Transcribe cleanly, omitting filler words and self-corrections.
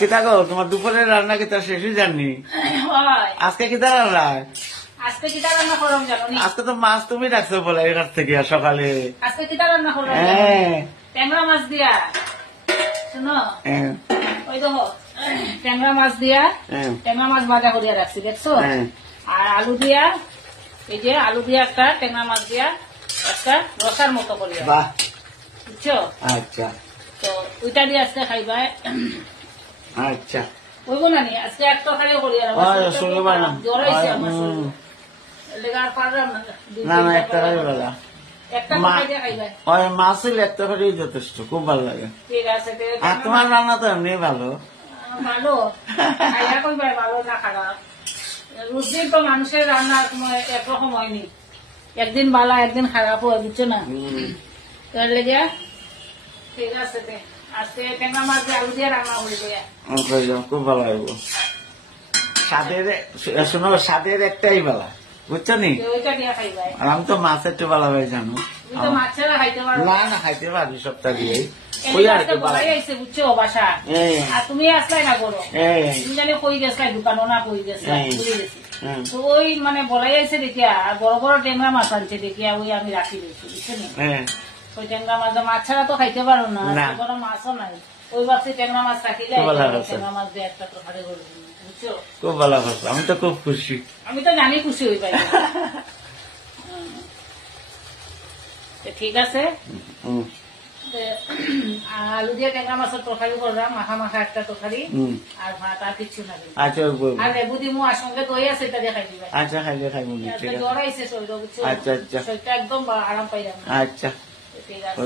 কিতা গো তোমার দুপুরের রান্না কিতা শেষই জানি আজকে কিতা রান্না আজকে কিতা রান্না করলাম জানো নি? আজকে তো মাছ তুমি রাখছো বলে এখান থেকে সকালে। আজকে কিতা রান্না করলাম? ট্যাংরা মাছ দিয়া, শুনো ওই দেখো ট্যাংরা মাছ দিয়া, ট্যাংরা মাছ ভাজা করিয়া রাখছি দেখছো। আর আলু দিয়া, এই যে আলু দিয়া একটা ট্যাংরা মাছ দিয়া একটা রসার মতো করিয়া, বুঝছো? আচ্ছা, তো ওইটা দিয়ে আজকে খাইবা। আচ্ছা ওইব না নি আজকে একটা খাইও করিয়া জ্বর হয়েছে আমার শরীরে। না না একটা বেলা মাছ হইলে একটা করে যথেষ্ট, খুব ভালো লাগে। ঠিক আছে, আর তোমার রান্না তো এমনি ভালো ভালো খাইয়া কইবা ভালো না খারাপ। রোজদিন তো মানুষের রান্না তোমার একরকম হয়নি, একদিন ভালো একদিন খারাপ হয়, বুঝছো না? তার লেগে ঠিক আছে আজকে ট্যাংরা মাছ দিয়ে আলু দিয়ে রান্না করে দেয়া খুব ভালো লাগবো। স্বাদের শোনো, স্বাদের একটাই বেলা, বুঝছো নি? ওইটা দিয়ে খাইবা। আর আমি তো মাছ একটু ভালো ভাই জানো। মাছেরা খাইতে পারো না? না খাইতে পারি সপ্তাহ দিয়ে। বুঝছো বাসা আর তুমি আসলাই না করো, তুমি জানি কই গেছলাই দোকানও না কই গেছলাই, ভুলে গেছি। তো ওই মানে বলাই আইসে দেখিয়া বড় বড় ট্যাংরা মাছ আনছে দেখিয়া ওই আমি রাখি দিয়েছি, বুঝছো নি? ওই ট্যাংরা মাছ মাছ ছাড়া তো খাইতে পারো না, বড় মাছও নাই। ওই ভাবছি ট্যাংরা মাছ রাখিলে ট্যাংরা মাছ দিয়ে একটা তরকারি করে দিই, বুঝছো? খুব ভালো কথা, আমি তো খুব খুশি। আমি তো জানি খুশি হয়ে পাই। ঠিক আছে, আলু দিয়ে ট্যাংরা মাছের তরকারি করলাম, মাখা মাখা একটা তরকারি আর ভাত, আর কিছু না। আর লেবু দিমু আর সঙ্গে দই আছে, এটা দিয়ে খাই দিবা। আচ্ছা খাইলে খাইবো। জ্বর আইছে শরীরে, বুঝছো? আচ্ছা আচ্ছা, শরীরটা একদম আরাম পাইলাম। আচ্ছা ঠিক আছে।